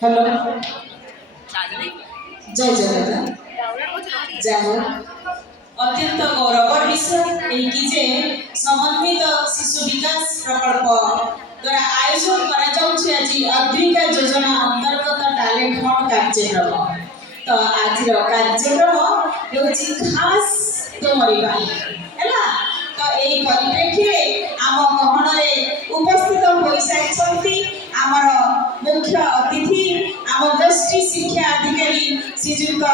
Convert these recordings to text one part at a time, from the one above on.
Hello जय जगन्नाथ जय हो। अत्यंत गौरवर विषय एकी जे समन्वित शिशु विकास प्रकल्प द्वारा आयोजन करा जाउछि आज अद्विका योजना अंतर्गत टैलेंट हंट कार्यक्रम। तो आज कार्यक्रम होछि खास तोमरी बाई हैला। तो एई परिप्रेक्षी आम गहन उपस्थित होई सारिछंती आमर मुख्य अतिथि आम गोष्ठी शिक्षा अधिकारी श्रीजुक्त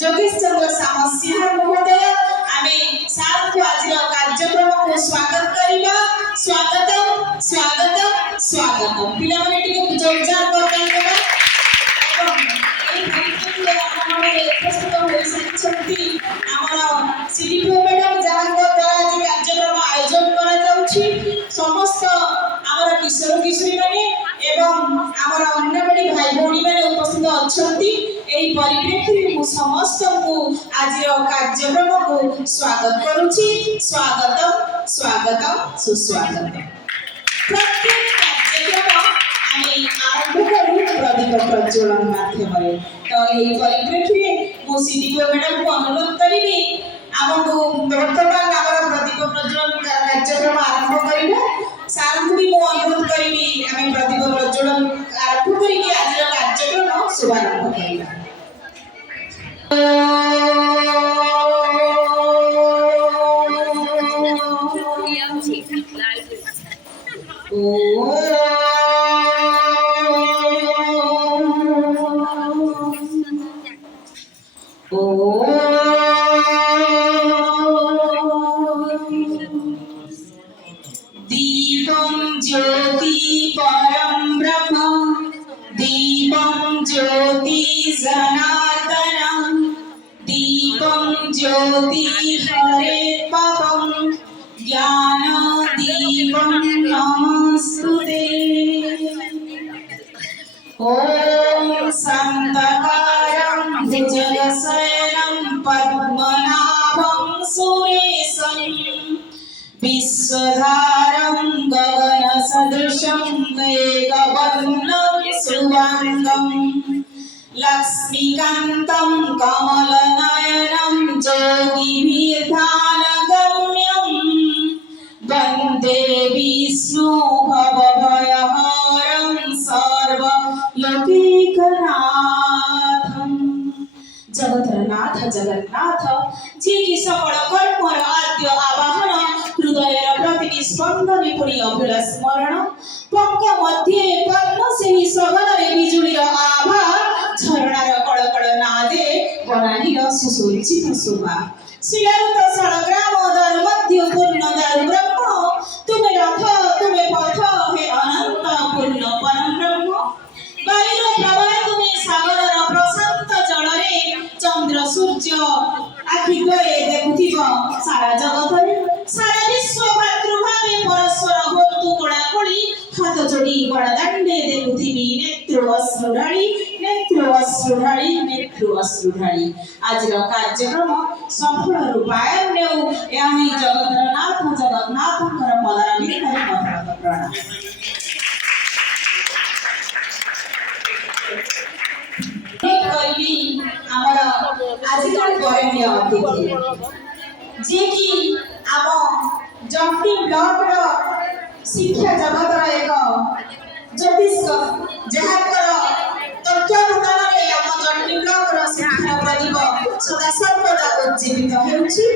जोगेश चंद्र सामसिंह महोदय। आमे सार को आज कार्यक्रम को स्वागत करिबा। स्वागतम स्वागतम स्वागतम पिला माने टिके जोरदार करतान देबा। एवं एई कार्यक्रम हमरे उपस्थित होई सारिछंती आमर सीडीपीओ मैडम जाहां द्वारा आज कार्यक्रम आयोजन करा जाउछि। समस्त आमर किशोर किशोरी माने एवं आमर अंगनवाड़ी भाई भौणी माने उपस्थित अछंती। एई परिप्रेक्षी मु समस्त को आज कार्यक्रम को स्वागत करूछि। स्वागतम स्वागतम सुस्वागतम। प्रत्येक कार्यक्रम आमे आरंभ करू प्रदीप प्रज्वलन माध्यमरे। तो एई परिप्रेक्षी मु सीडीपीओ मैडम को अनुरोध करिबी आमको वर्तमान आमर प्रदीप प्रज्वलन कार्यक्रम आरंभ करिबा। सार को भी मु अनुरोध करिबी आमे प्रदीप प्रज्वलन आरंभ करिके आज कार्यक्रम शुभारंभ करिबा। दीपं ज्योति परं ब्रह्म दीपं ज्योति जनार्दन दीपं ज्योति हरे पापं ज्ञान दीपं नमस्तुते। ओम शांतकारं भुजगशयनं पद्मनाभं सुरेशं विश्वधारं गगनसदृशं मेघवर्णं शुभांगं लक्ष्मीकान्तं कमलनयनं योगिभिर्ध्यानगम्यं वन्दे विष्णु भवभयहरं सर्वलोकैकनाथं। जगतनाथ जगन्नाथ जे कि सकल कर्मर आद्य आवाहन हृदयर प्रति स्पंदने पुरी अभिलाष स्मरण पंक मध्ये पद्म सेहि सगनरे बिजुलीर आभा झरणार कळकळ नादे बनानीर सुसज्जित शोभा शिलारुत शालग्राम दर मध्य पूर्ण दारु ब्रह्म तुमे रथ तुमे पथ हे अनंत पूर्ण परम ब्रह्म बायुर प्रवाह तुमे सागरर प्रशांत जलरे चंद्र सूर्य आखि द्वये देखुथिब सारा जगतरे सारा विश्व भातृभावे परस्पर बंधु कोणाकोळी हाथ जोड़ी बड़दांडे देखुथिबी नेत्र अश्रुढाळी नेत्र अश्रुढाळी नेत्र अश्रुढाळी। आज कार्यक्रम सफल रूपायन नेउ यही जगतनाथ जगन्नाथଙ୍କର पदाराविंदରେ मधुर प्रणाम। कहिबी हमर आजिकल बरेण्य अतिथि जे कि आम जम्पी ब्लॉक रो शिक्षा जगत एक ज्योतिष जहाकर तत्वावधान आम जम्पी ब्लॉक रो शिक्षा प्रदीप सदा सर्वदा उज्जीवित हेउछि।